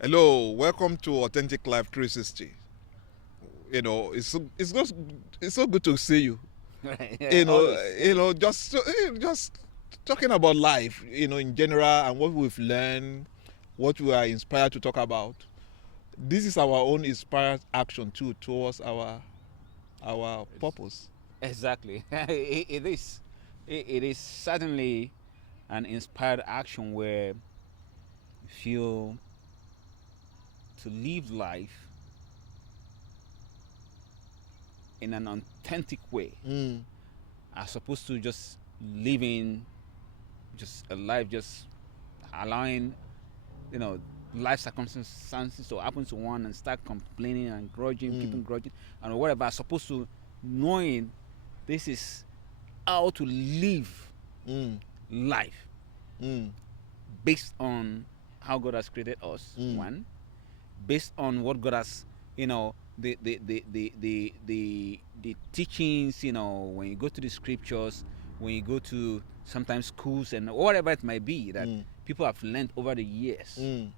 Hello, welcome to Authentic Life 360. It's so good to see you. Always. Just talking about life, in general and what we've learned, what we are inspired to talk about. This is our own inspired action too towards our purpose. Exactly. It is. It is certainly an inspired action where you feel to live life in an authentic way, Mm, as opposed to just living just a life, just allowing, you know, life circumstances to happen to one and start complaining and grudging, mm, keeping grudging, and whatever, as opposed to knowing this is how to live mm, life mm, based on how God has created us. mm, One, based on what God has, the teachings. When you go to the scriptures, when you go to sometimes schools and whatever it might be that mm, people have learned over the years, mm,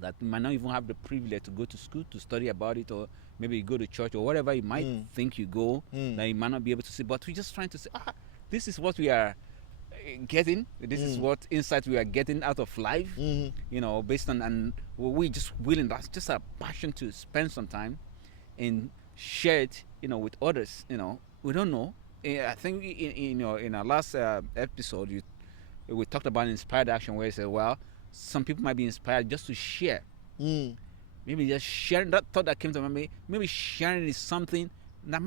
that you might not even have the privilege to go to school to study about it, or maybe you go to church or whatever you might mm, think you go, mm, that you might not be able to see. But we're just trying to say, this is what we are getting. This is mm, what insight we are getting out of life. mm, Based on, and we just willing. That's just a passion to spend some time and share it. With others. We don't know. I think in our last episode, we talked about inspired action, where you said, well, some people might be inspired just to share. mm, Maybe just sharing that thought that came to me. Maybe sharing is something that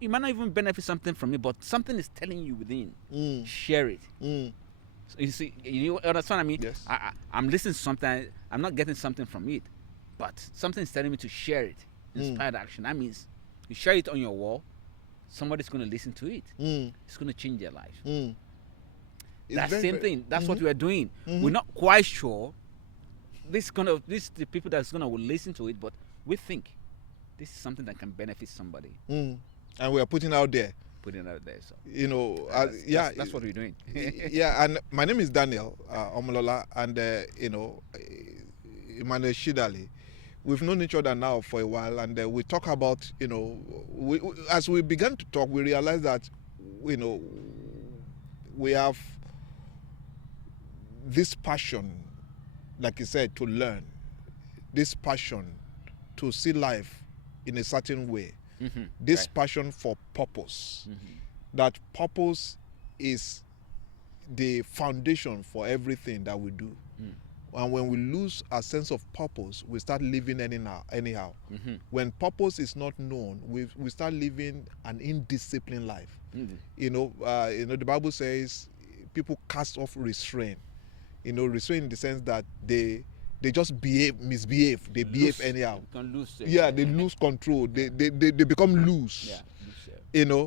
you might not even benefit something from it, but something is telling you within. mm, Share it. mm. So you see, you understand what I mean? Yes. I'm listening to something. I'm not getting something from it, but something is telling me to share it. Inspired action. That means you share it on your wall. Somebody's going to listen to it. Mm, It's going to change their life. mm. It's That very, same very, thing. That's what we are doing. Mhm. We're not quite sure. The people that's gonna will listen to it, but we think this is something that can benefit somebody. And we are putting out there. Putting it out there. So that's what we're doing. Yeah, and my name is Daniel Omolola, and Emmanuel Shidali. We've known each other now for a while, and we talk about, as we began to talk, we realized that, we have this passion, like you said, to learn, this passion to see life in a certain way, this Right. passion for purpose. That purpose is the foundation for everything that we do. And when we lose a sense of purpose, we start living anyhow. When purpose is not known, we start living an indisciplined life. The Bible says people cast off restraint. Restraint in the sense that they just misbehave, they behave anyhow. Can lose. Yeah, they lose control. They become loose. Yeah.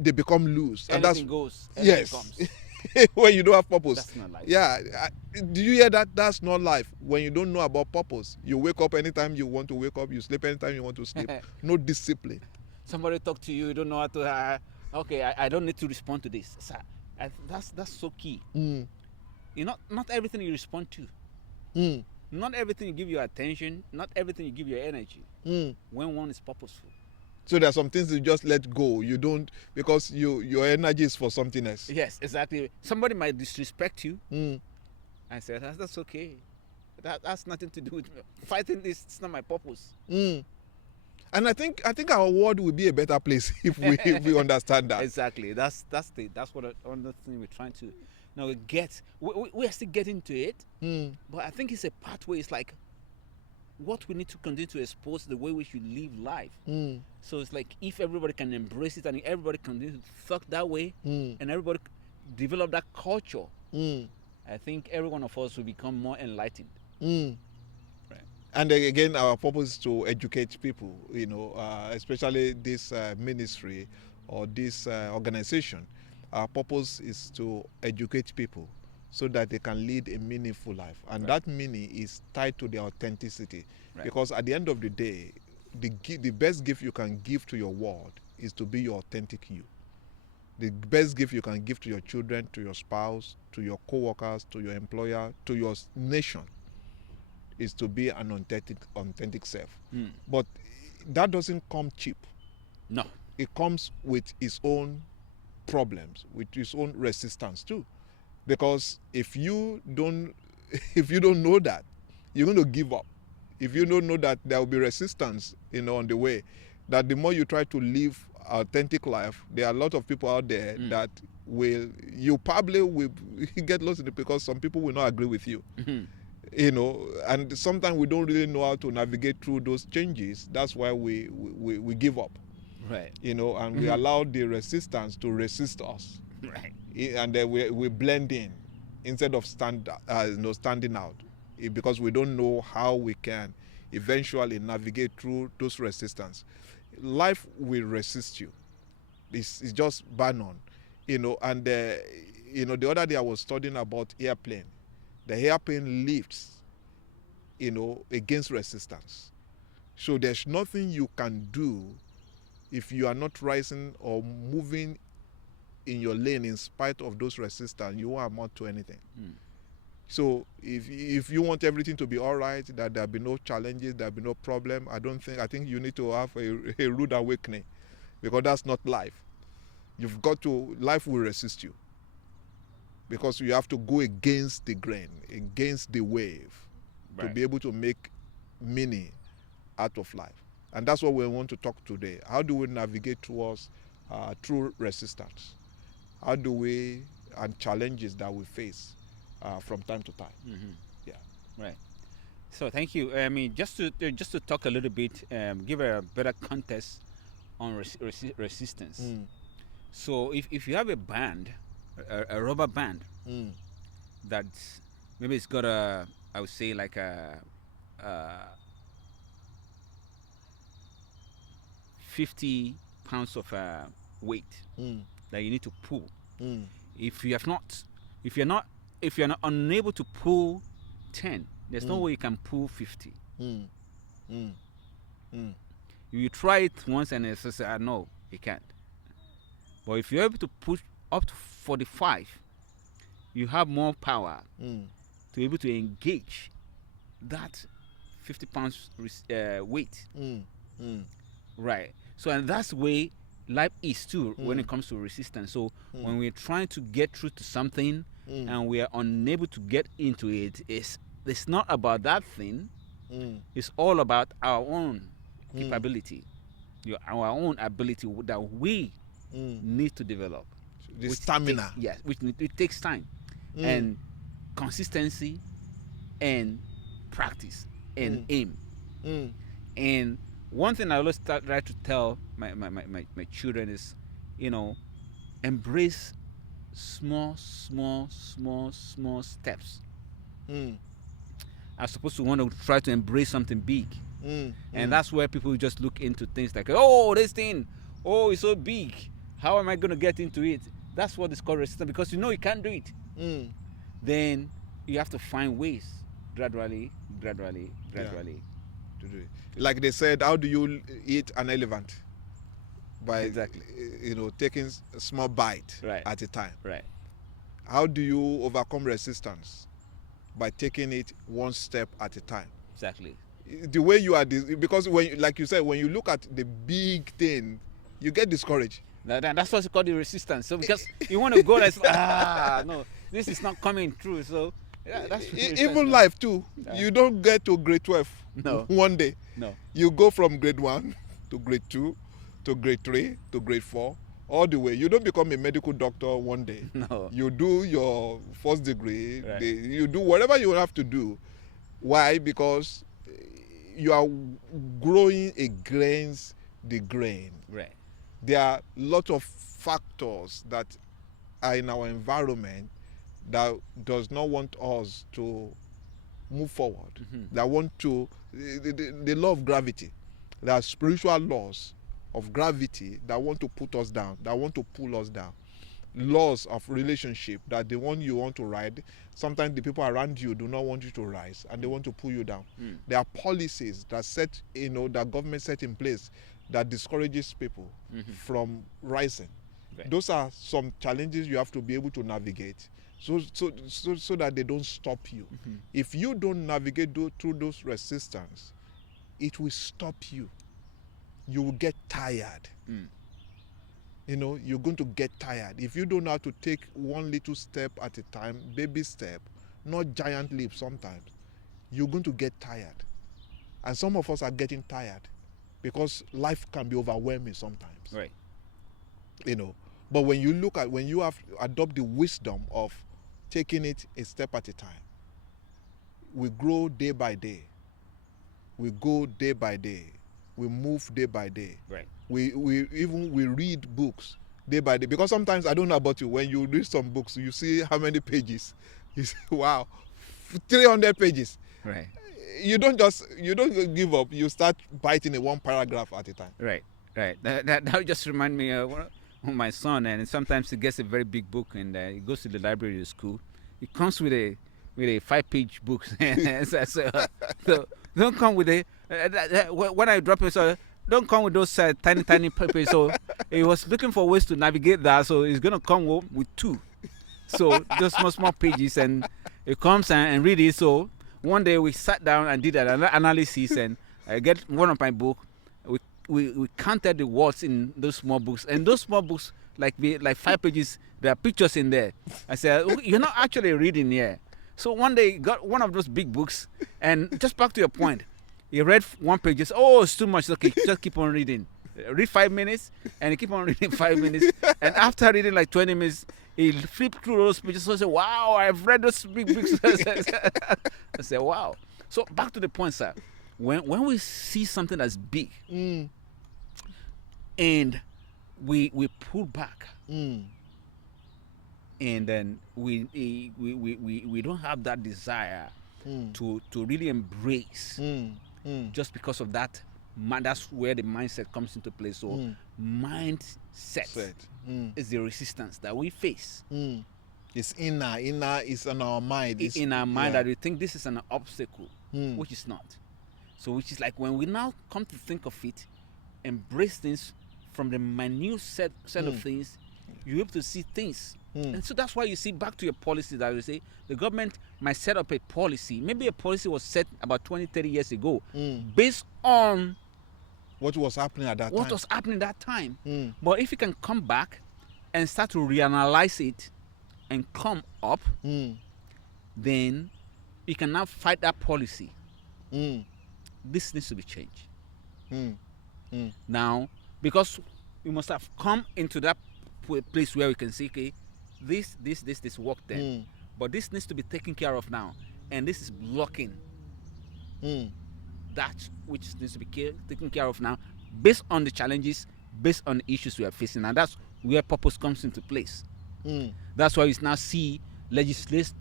They become loose. Anything goes. Yes. Comes. When you don't have purpose. That's not life. Yeah. Do you hear that? That's not life. When you don't know about purpose, you wake up anytime you want to wake up, you sleep anytime you want to sleep. No discipline. Somebody talk to you, you don't know how to. Okay, I don't need to respond to this. So, that's so key. Not everything you respond to. Mm. Not everything you give your attention. Not everything you give your energy. Mm. When one is purposeful. So there are some things you just let go. You don't, because your energy is for something else. Yes, exactly. Somebody might disrespect you. Mm. I said, that's okay. That's nothing to do with me. Fighting this, it's not my purpose. Mm. And I think our world will be a better place if we understand that. Exactly. That's what another thing we're trying to get. We are still getting to it, but I think it's a pathway. It's like what we need to continue to expose the way we should live life. So it's like if everybody can embrace it and everybody continue to think that way, and everybody develop that culture, I think every one of us will become more enlightened. Right. And again, our purpose is to educate people, especially this ministry or this organization. Our purpose is to educate people so that they can lead a meaningful life. And that meaning is tied to their authenticity. Right. Because at the end of the day, the best gift you can give to your world is to be your authentic you. The best gift you can give to your children, to your spouse, to your co-workers, to your employer, to your nation is to be an authentic self. But that doesn't come cheap. No. It comes with its own problems, with its own resistance too. Because if you don't know that, you're going to give up. If you don't know that there will be resistance, on the way, that the more you try to live authentic life, there are a lot of people out there that you probably will get lost in it, because some people will not agree with you. And sometimes we don't really know how to navigate through those changes. That's why we give up. Right. And we allow the resistance to resist us. Right. And then we blend in instead of standing out, because we don't know how we can eventually navigate through those resistance. Life will resist you. It's just bang on. And the other day I was studying about airplane. The airplane lifts, against resistance. So there's nothing you can do if you are not rising or moving in your lane in spite of those resistance. You won't amount to anything. So if you want everything to be all right, that there be no challenges, there be no problem, I think you need to have a rude awakening, because that's not life. Life will resist you, because you have to go against the grain, against the wave, to be able to make meaning out of life. And that's what we want to talk today. How do we navigate towards through resistance? How do we, and challenges that we face from time to time? Yeah. Right. So thank you. I mean, just to talk a little bit, give a better context on resistance. So if you have a band, a rubber band, that maybe it's got I would say like a 50 pounds of weight that you need to pull. If you're not unable to pull 10, there's no way you can pull 50. You try it once and it's just no, you can't. But if you're able to push up to 45, you have more power to be able to engage that 50 pounds weight. Right. So, and that's the way life is too when it comes to resistance. So when we're trying to get through to something and we are unable to get into it, it's not about that thing. It's all about our own capability, our own ability that we need to develop. The stamina. It takes time and consistency and practice and aim. And one thing I always try to tell my children is, embrace small steps. As opposed to want to try to embrace something big. And that's where people just look into things like, oh, this thing, oh, it's so big. How am I going to get into it? That's what is called resistance, because you can't do it. Then you have to find ways gradually to do it. Like they said, how do you eat an elephant? By taking a small bite at a time. Right. How do you overcome resistance? By taking it one step at a time. Exactly. The way you are, because like you said, when you look at the big thing, you get discouraged. That's what's called the resistance. So because you want to go, no, this is not coming through. So that's even life too. You don't get to grade 12 one day. No. You go from grade 1 to grade 2 to grade 3 to grade 4 all the way. You don't become a medical doctor one day. No. You do your first degree. Right. You do whatever you have to do. Why? Because you are growing against the grain. Right. There are lots of factors that are in our environment that does not want us to move forward. That want to, the law of gravity. There are spiritual laws of gravity that want to put us down, that want to pull us down. Laws of relationship that the one you want to ride, sometimes the people around you do not want you to rise and they want to pull you down. There are policies that that government set in place that discourages people from rising. Right. Those are some challenges you have to be able to navigate so that they don't stop you. If you don't navigate through those resistance, it will stop you. You will get tired. You know, you're going to get tired. If you don't know how to take one little step at a time, baby step, not giant leap sometimes, you're going to get tired. And some of us are getting tired because life can be overwhelming sometimes. Right. You know, but when you have adopt the wisdom of taking it a step at a time, we grow day by day. We go day by day. We move day by day. Right. We read books day by day, because sometimes, I don't know about you, when you read some books, you see how many pages. You say, wow, 300 pages. Right. You don't give up. You start biting in one paragraph at a time. Right. That just remind me of my son, and sometimes he gets a very big book, and he goes to the library at school. He comes with a 5-page book. So don't come with a when I drop it. So don't come with those tiny papers. So he was looking for ways to navigate that. So he's gonna come home with 2. So just small pages, and he comes and read it. So one day we sat down and did an analysis, and I get one of my book. We counted the words in those small books, and those small books, like 5 pages, there are pictures in there. I said, oh, you're not actually reading here. So one day he got one of those big books, and just back to your point, he read 1 page. Oh, it's too much. Okay, just keep on reading. Read 5 minutes, and he keep on reading 5 minutes. And after reading like 20 minutes, he flipped through those pages. So I said, wow, I've read those big books. I said, wow. So back to the point, sir. When we see something that's big, and we pull back, and then we don't have that desire to really embrace, just because of that. That's where the mindset comes into play. So mindset is the resistance that we face. It's inner is in our mind. It's in our mind that we think this is an obstacle, which is not. So which is like, when we now come to think of it, embrace things from the minute set of things, you're able to see things. And so that's why you see, back to your policy, that you say the government might set up a policy. Maybe a policy was set about 20-30 years ago, based on what was happening at that time. But if you can come back and start to reanalyze it and come up, then you can now fight that policy. This needs to be changed. Now, because we must have come into that place where we can see, okay, this worked then, but this needs to be taken care of now, and this is blocking that which needs to be taken care of now, based on the challenges, based on the issues we are facing, and that's where purpose comes into place. That's why we now see legislators.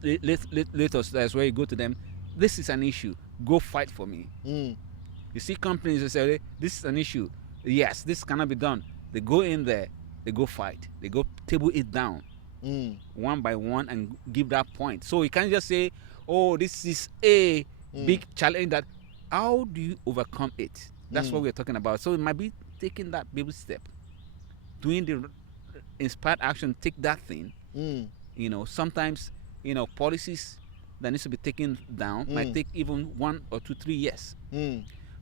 That's where you go to them. This is an issue. Go fight for me. You see companies that say, this is an issue. Yes, this cannot be done. They go in there, they go fight. They go table it down one by one and give that point. So you can't just say, oh, this is a big challenge. That how do you overcome it? That's what we're talking about. So it might be taking that baby step, doing the inspired action, take that thing. You know, sometimes, you know, policies that needs to be taken down might take even 1 or 2, 3 years.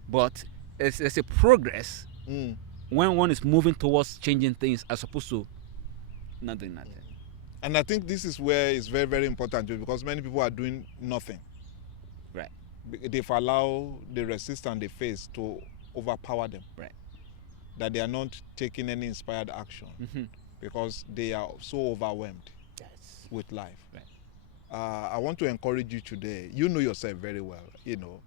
But it's a progress when one is moving towards changing things, as opposed to not doing nothing. And I think this is where it's very, very important, because many people are doing nothing. Right. They've allowed the resistance they face to overpower them. Right. That they are not taking any inspired action because they are so overwhelmed with life. Right. I want to encourage you today. You know yourself very well, you know,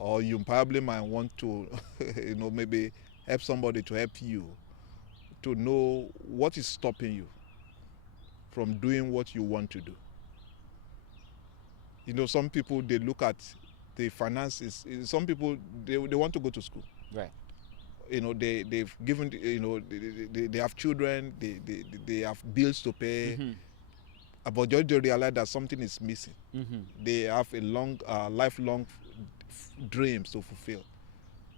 or you probably might want to, you know, maybe help somebody to help you to know what is stopping you from doing what you want to do. You know, some people, they look at the finances. Some people, they want to go to school. Right. You know, they've given, you know, they have children, they have bills to pay. But just they realize that something is missing. They have a lifelong dreams to fulfill.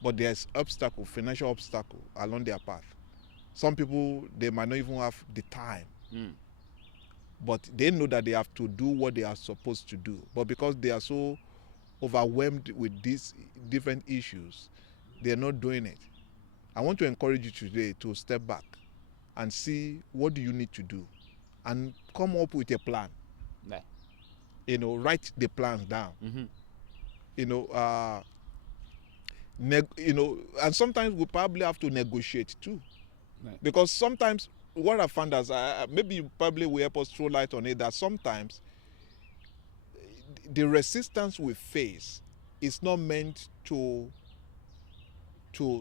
but there's obstacle, financial obstacle along their path. Some people, they might not even have the time, but they know that they have to do what they are supposed to do. But because they are so overwhelmed with these different issues, they're not doing it. I want to encourage you today to step back and see what do you need to do and come up with a plan. Right. You know, write the plans down. You know, and sometimes we probably have to negotiate too. Right. Because sometimes what I found is, maybe you probably will help us throw light on it, that sometimes the resistance we face is not meant to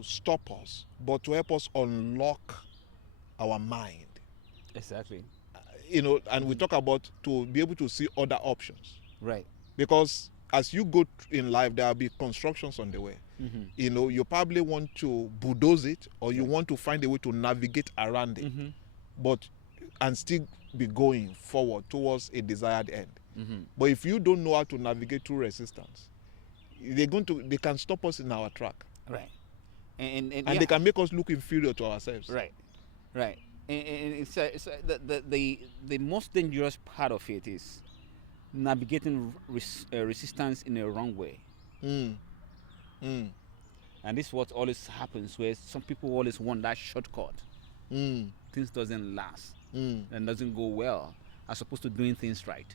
stop us, but to help us unlock our mind. Exactly. You know, and we talk about to be able to see other options. Right. Because as you go in life, there will be constructions on the way. You know, you probably want to bulldoze it, or you want to find a way to navigate around it, but and still be going forward towards a desired end. But if you don't know how to navigate through resistance, they can stop us in our track. Right. And they can make us look inferior to ourselves. Right. Right. And it's the most dangerous part of it is navigating resistance in a wrong way. And this is what always happens, where some people always want that shortcut. Things doesn't last and doesn't go well, as opposed to doing things right.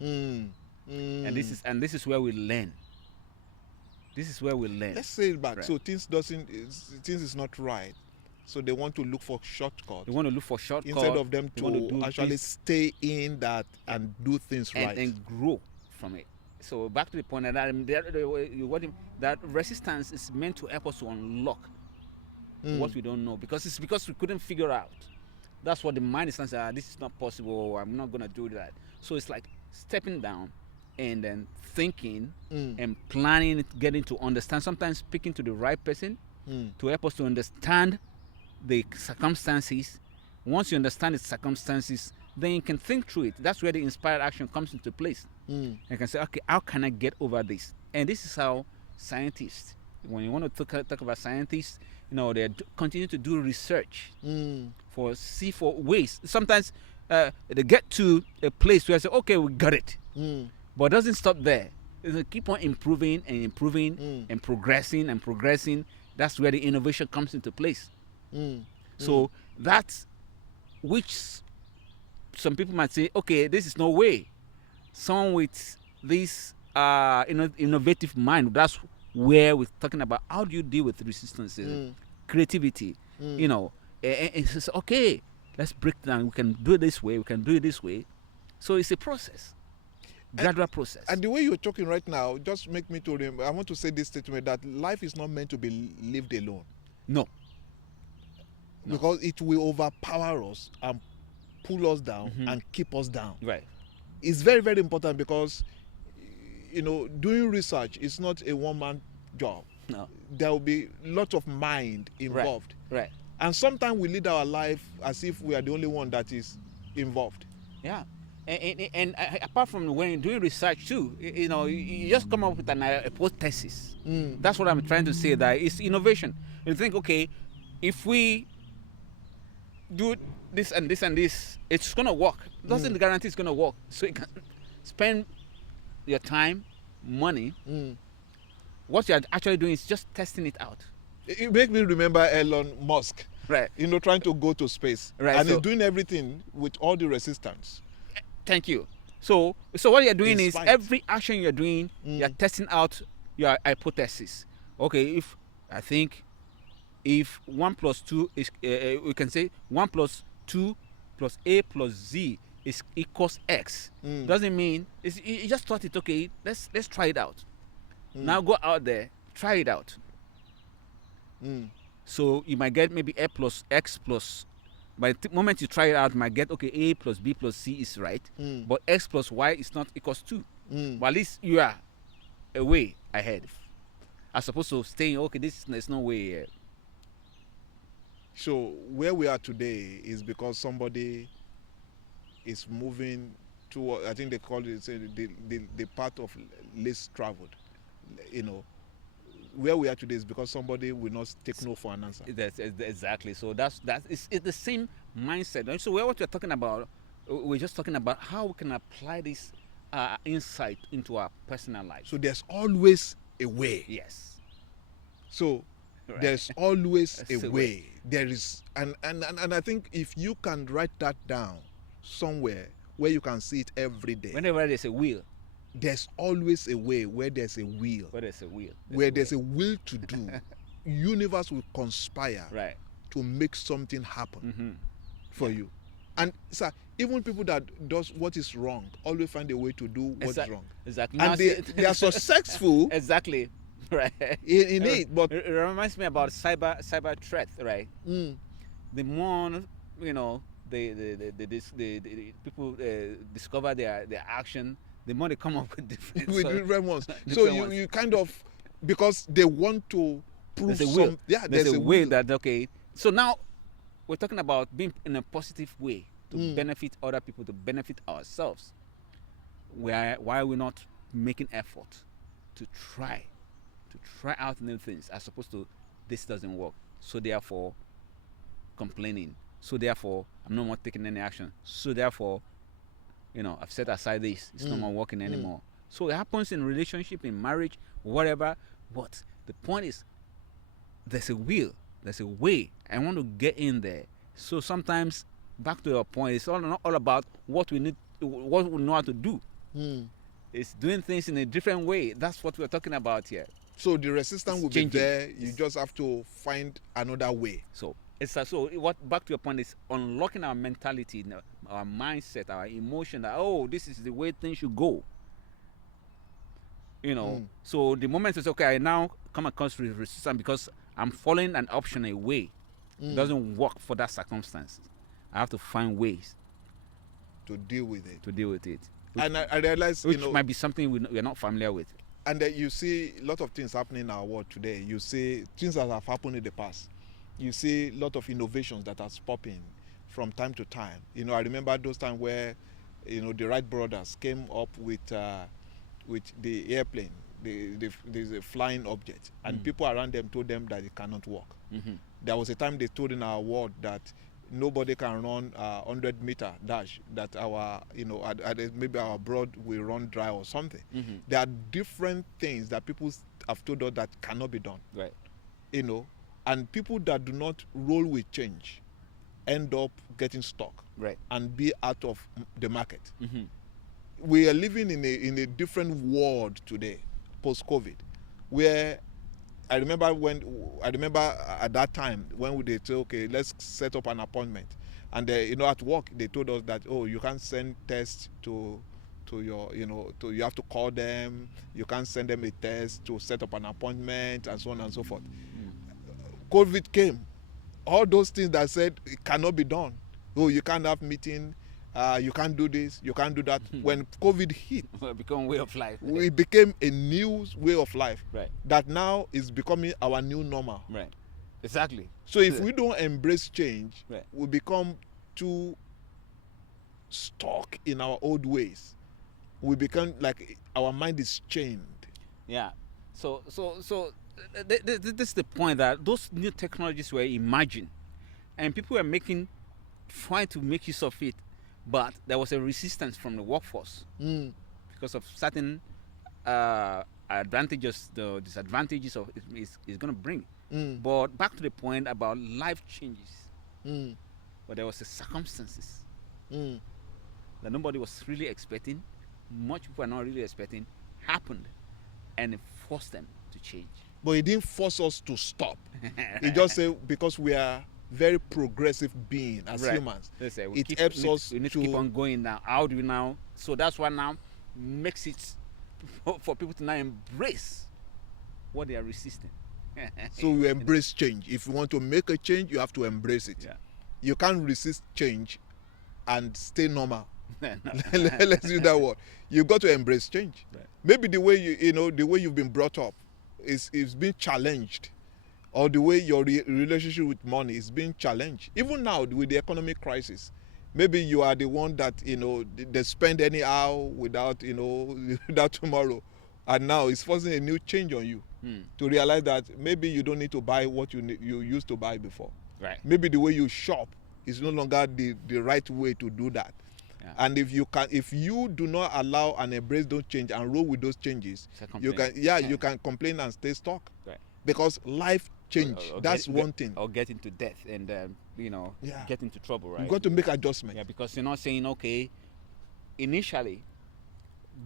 And this is where we learn. This is where we learn. Let's say it back. Right. So things is not right. So they want to look for shortcuts. They want to look for shortcuts instead of them to actually stay in that and do things right and grow from it. So back to the point that resistance is meant to help us to unlock what we don't know, because we couldn't figure out. That's what the mind is saying. This is not possible. Or I'm not gonna do that. So it's like stepping down and then thinking and planning, getting to understand. Sometimes speaking to the right person to help us to understand the circumstances. Once you understand the circumstances, then you can think through it. That's where the inspired action comes into place. You can say, okay, how can I get over this? And this is how scientists, when you want to talk about scientists, you know, they continue to do research for ways. Sometimes they get to a place where they say, okay, we got it. But it doesn't stop there. They keep on improving and improving and progressing. That's where the innovation comes into place. So that's which some people might say, okay, this is no way. Someone with this innovative mind, that's where we're talking about how do you deal with resistances, creativity, you know, and it's just, okay, let's break down. We can do it this way. We can do it this way. So it's a process, gradual process. And the way you're talking right now just make me to remember. I want to say this statement that life is not meant to be lived alone. No. Because it will overpower us and pull us down and keep us down. Right. It's very, very important because, you know, doing research is not a one-man job. No. There will be lots of mind involved. Right. And sometimes we lead our life as if we are the only one that is involved. Yeah. And apart from when you're doing research too, you know, you just come up with an hypothesis. That's what I'm trying to say, that it's innovation. You think, okay, if we do this and this and this, it's going to work. Doesn't guarantee it's going to work. So you can spend your time, money. What you're actually doing is just testing it out. It makes me remember Elon Musk. Right. You know, trying to go to space. Right. And he's doing everything with all the resistance. Thank you. So what you're doing is Inspired. every action you're doing, you're testing out your hypothesis. Okay, if 1 plus 2 is, we can say 1 plus 2 plus A plus Z is equals X. Doesn't mean you just thought it. Okay, let's try it out. Now go out there, try it out. So you might get maybe A plus X plus. By the moment you try it out, you might get, okay, A plus B plus C is right, but X plus Y is not equals 2. But at least you are a way ahead, as opposed to staying, okay, there's no way here. So where we are today is because somebody is moving toward, I think they call it the path of least traveled. You know, where we are today is because somebody will not take no for an answer. That's exactly. So that's it's the same mindset. And so what we're talking about, we're just talking about how we can apply this insight into our personal lives. So there's always a way. Yes. So Right. there's always There's a way. There is, and I think if you can write that down somewhere where you can see it every day, Whenever there's a will, there's always a way where there's a will. where there's a will, Where there's a will to do, universe will conspire right. to make something happen Mm-hmm. for you. And sir, even people that does what is wrong always find a way to do what's wrong, Exactly. and Now, they are successful exactly. Right. in it. But it reminds me about cyber threat, right? mm, The more the people discover their action, the more they come up with different. with different ones. So different ones. you kind of, because they want to prove There's a will. some. Yeah, There's a way will. that okay. So now we're talking about being in a positive way to benefit other people, to benefit ourselves. Why are we not making effort to try out new things as opposed to this doesn't work, so therefore complaining, so therefore I'm no more taking any action, so therefore I've set aside this, it's no more working anymore. So it happens in relationship, in marriage, whatever. But the point is, there's a will, there's a way. I want to get in there. So sometimes, back to your point, it's not all about what we know how to do. It's doing things in a different way. That's what we're talking about here. So the resistance It's will changing. be there. You just have to find another way. So back to your point is unlocking our mentality, our mindset, our emotion that this is the way things should go. So the moment it's okay, I now come across resistance because I'm following an option away. It doesn't work for that circumstance. I have to find ways To deal with it. And I realize, which might be something we're not familiar with. and then you see a lot of things happening in our world today. You see things that have happened in the past. You see a lot of innovations that are popping from time to time. I remember those times where, the Wright brothers came up with the airplane. There's a flying object, and people around them told them that it cannot work. Mm-hmm. There was a time they told in our world that nobody can run 100-meter dash, that maybe our blood will run dry or something. Mm-hmm. There are different things that people have told us that cannot be done. Right. And people that do not roll with change end up getting stuck, Right. and be out of the market. Mm-hmm. We are living in a different world today, post-COVID, where I remember at that time when they say, okay, let's set up an appointment, and at work they told us that, you can't send tests to your, you have to call them, you can't send them a test to set up an appointment, and so on and so forth. COVID came, all those things that said it cannot be done. You can't have meeting, you can't do this, you can't do that. When COVID hit, It become way of life. it became a new way of life Right. that now is becoming our new normal. Right. Exactly. So if we don't embrace change, Right. we become too stuck in our old ways. We become like our mind is chained. Yeah. So this is the point, that those new technologies were imagined, and people were trying to make use of it, but there was a resistance from the workforce because of certain advantages, the disadvantages of it's going to bring. But back to the point about life changes, but there was the circumstances that nobody was really expecting, much people are not really expecting, happened, and it forced them to change. But it didn't force us to stop. It just said, because we are very progressive being as Right. humans, Listen, it helps us we need to keep on going now. How do we now? So that's what now makes it for people to now embrace what they are resisting. So we embrace change. If you want to make a change, you have to embrace it. Yeah. You can't resist change and stay normal. No. Let's use that word. You got to embrace change. Right. Maybe the way the way you've been brought up is being challenged, or the way your relationship with money is being challenged. Even now with the economic crisis, maybe you are the one that they spend anyhow without without tomorrow, and now it's forcing a new change on you to realize that maybe you don't need to buy what you used to buy before. Right. Maybe the way you shop is no longer the right way to do that. Yeah. And if you do not allow and embrace those changes and roll with those changes, you can complain and stay stuck. Right. Because life change. That's one thing. Or get into death and get into trouble, right? You've got to make adjustments. Yeah, because you're not saying, okay, initially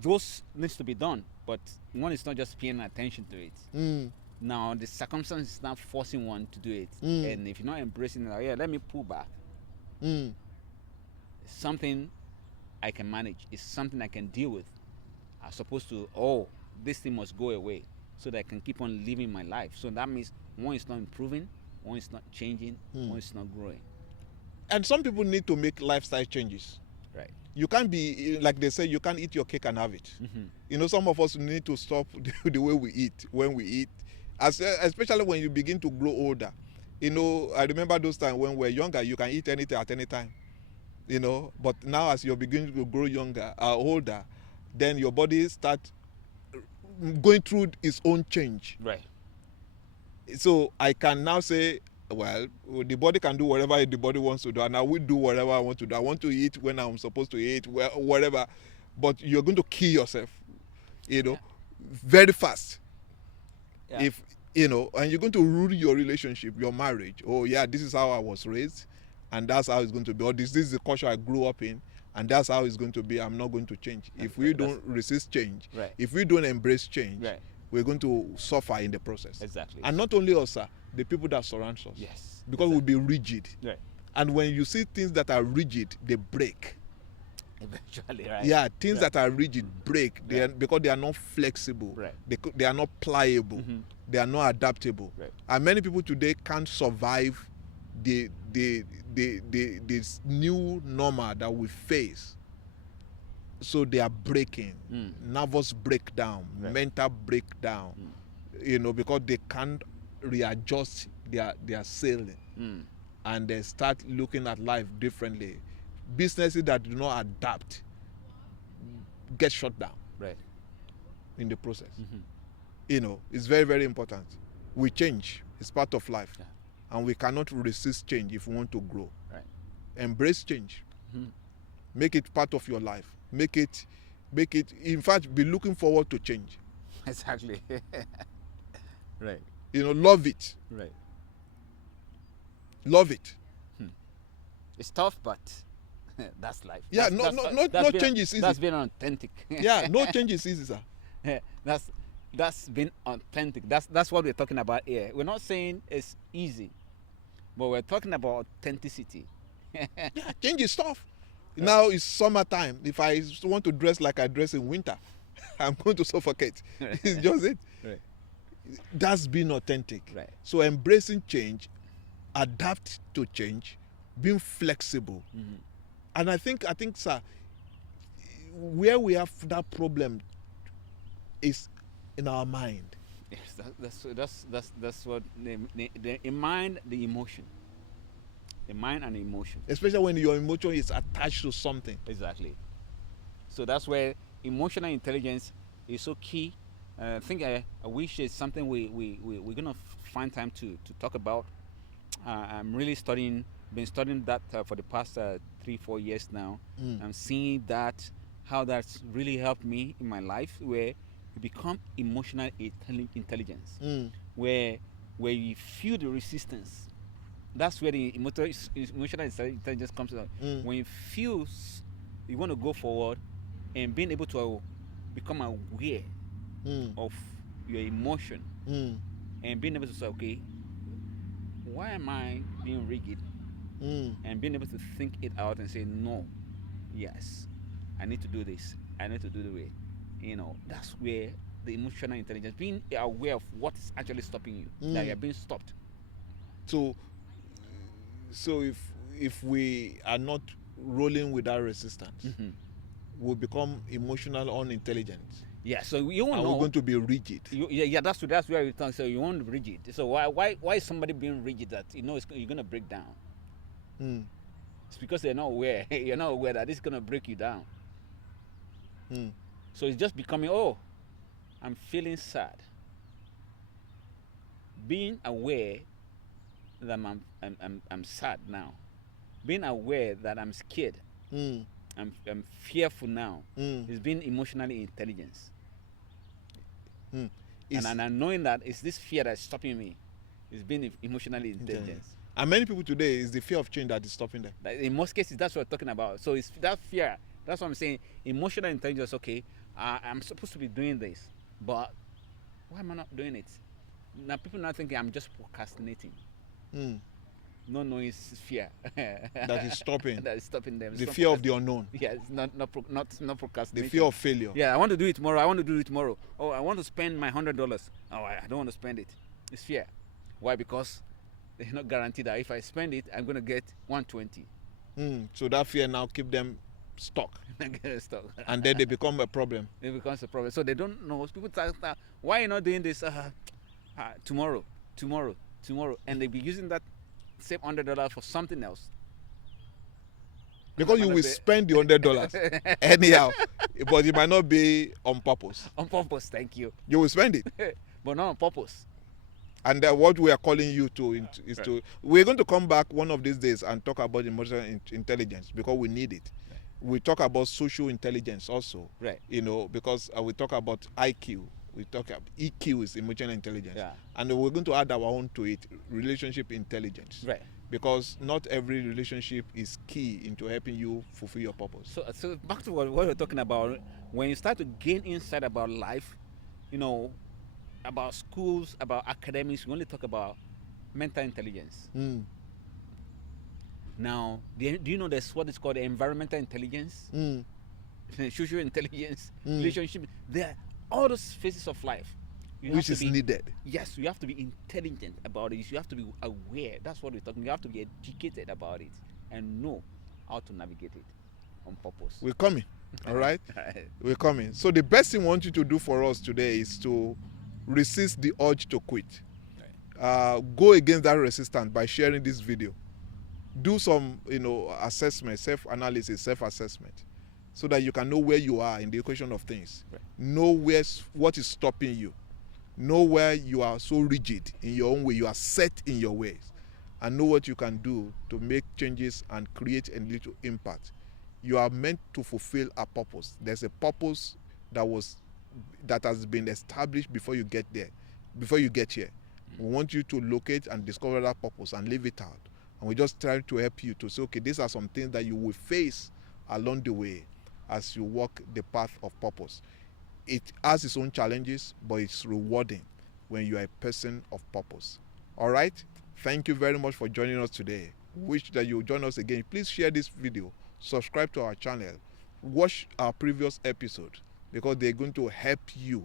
those needs to be done, but one is not just paying attention to it. Now the circumstance is not forcing one to do it, and if you're not embracing it, like, yeah, let me pull back. It's something I can manage. It's something I can deal with, as opposed to, oh, this thing must go away so that I can keep on living my life. So that means one is not improving, one is not changing, one is not growing. And some people need to make lifestyle changes. Right. You can't be, like they say, you can't eat your cake and have it. You know, some of us need to stop the way we eat, when we eat, especially when you begin to grow older. You know, I remember those times when we're younger, you can eat anything at any time. You know, but now as you're beginning to grow older, then your body starts going through its own change. Right. So I can now say, well, the body can do whatever the body wants to do, and I will do whatever I want to do. I want to eat when I'm supposed to eat, whatever. But you're going to kill yourself, you know, very fast. Yeah. If you know, and you're going to ruin your relationship, your marriage. Oh yeah, this is how I was raised, and that's how it's going to be. Or this is the culture I grew up in, and that's how it's going to be. I'm not going to change. If we don't resist change, if we don't embrace change, we're going to suffer in the process. Exactly. And not only us, sir, the people that surround us. Yes. Because we'll be rigid. Right. And when you see things that are rigid, they break. Eventually, right. Yeah, things that are rigid break because they are not flexible. Right. They are not pliable. They are not adaptable. Right. And many people today can't survive this new normal that we face. So they are breaking, nervous breakdown, mental breakdown, you know, because they can't readjust their sailing, and they start looking at life differently. Businesses that do not adapt get shut down in the process. You know, it's very, very important. We change. It's part of life. And we cannot resist change if we want to grow. Right. Embrace change. Make it part of your life. Make it, in fact, be looking forward to change. Exactly. Right. You know, love it. Right. Love it. It's tough, but that's life. Yeah, no change is easy. That's been authentic. Yeah, no change is easy, sir. That's been authentic. That's what we're talking about here. We're not saying it's easy, but we're talking about authenticity. Yeah, change is tough. Now it's summertime. If I want to dress like I dress in winter, I'm going to suffocate. It's just it. Right. That's being authentic. Right. So embracing change, adapt to change, being flexible. And I think, sir, where we have that problem is in our mind. Yes, that's what the mind, the emotion. The mind and the emotion. Especially when your emotion is attached to something. Exactly. So that's where emotional intelligence is so key. I think I wish it's something we're gonna find time to talk about. I'm really been studying that for the past 3-4 years now. I'm seeing how that's really helped me in my life, where you become emotional intelligence, where you feel the resistance. That's where the emotional intelligence comes out. When you feel you want to go forward, and being able to become aware of your emotion, and being able to say, okay, why am I being rigid? And being able to think it out and say, no, yes, I need to do this. I need to do the way. You know, that's where the emotional intelligence, being aware of what is actually stopping you, that you're being stopped. So if we are not rolling with that resistance, we'll become emotional unintelligent. Yeah, so you won't know. We're going to be rigid. That's where we talk. So you won't be rigid. So why is somebody being rigid that you're going to break down? It's because they're not aware. You're not aware that it's going to break you down. So it's just becoming, I'm feeling sad. Being aware that I'm sad now. Being aware that I'm scared. Mm. I'm fearful now. Mm. Is being emotionally intelligent. Mm. And knowing that it's this fear that's stopping me. Is being emotionally intelligent. And many people today, is the fear of change that is stopping them. In most cases, that's what we're talking about. So it's that fear. That's what I'm saying. Emotional intelligence. Okay, I'm supposed to be doing this, but why am I not doing it? Now people not thinking I'm just procrastinating. Mm. No, it's fear that is stopping. That is stopping them. The fear of the unknown. Yeah, it's not procrastination. The fear of failure. Yeah, I want to do it tomorrow. Oh, I want to spend my $100. Oh, I don't want to spend it. It's fear. Why? Because they're not guaranteed that if I spend it, I'm going to get 120. So that fear now keep them stuck. Stuck. And then they become a problem. It becomes a problem. So they don't know. People start, why are you not doing this tomorrow? And they be using that same $100 for something else. Because you will spend the $100 anyhow, but it might not be on purpose. On purpose, thank you. You will spend it. But not on purpose. And what we are calling you to is right. We're going to come back one of these days and talk about emotional intelligence because we need it. Right. We talk about social intelligence also. Right. Because we talk about IQ. We talk about EQ is emotional intelligence. Yeah. And we're going to add our own to it, relationship intelligence. Right. Because not every relationship is key into helping you fulfill your purpose. So back to what we're talking about, when you start to gain insight about life, about schools, about academics, we only talk about mental intelligence. Now, do you know there's what is called environmental intelligence, social intelligence, relationship? There are all those phases of life. Which is needed. Yes, you have to be intelligent about it. You have to be aware. That's what we're talking. You have to be educated about it and know how to navigate it on purpose. We're coming. All right? We're coming. So the best thing I want you to do for us today is to resist the urge to quit. Go against that resistance by sharing this video. Do some, assessment, self-analysis, self-assessment, so that you can know where you are in the equation of things. Right. Know what is stopping you. Know where you are so rigid in your own way. You are set in your ways, and know what you can do to make changes and create a little impact. You are meant to fulfill a purpose. There's a purpose that has been established before you get there, before you get here. We want you to locate and discover that purpose and live it out. And we just try to help you to say, okay, these are some things that you will face along the way as you walk the path of purpose. It has its own challenges, but it's rewarding when you are a person of purpose. All right? Thank you very much for joining us today. Wish that you join us again. Please share this video. Subscribe to our channel. Watch our previous episode, because they're going to help you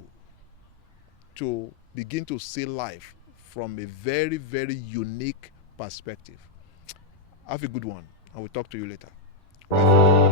to begin to see life from a very, very unique perspective. Have a good one, and we'll talk to you later. Bye.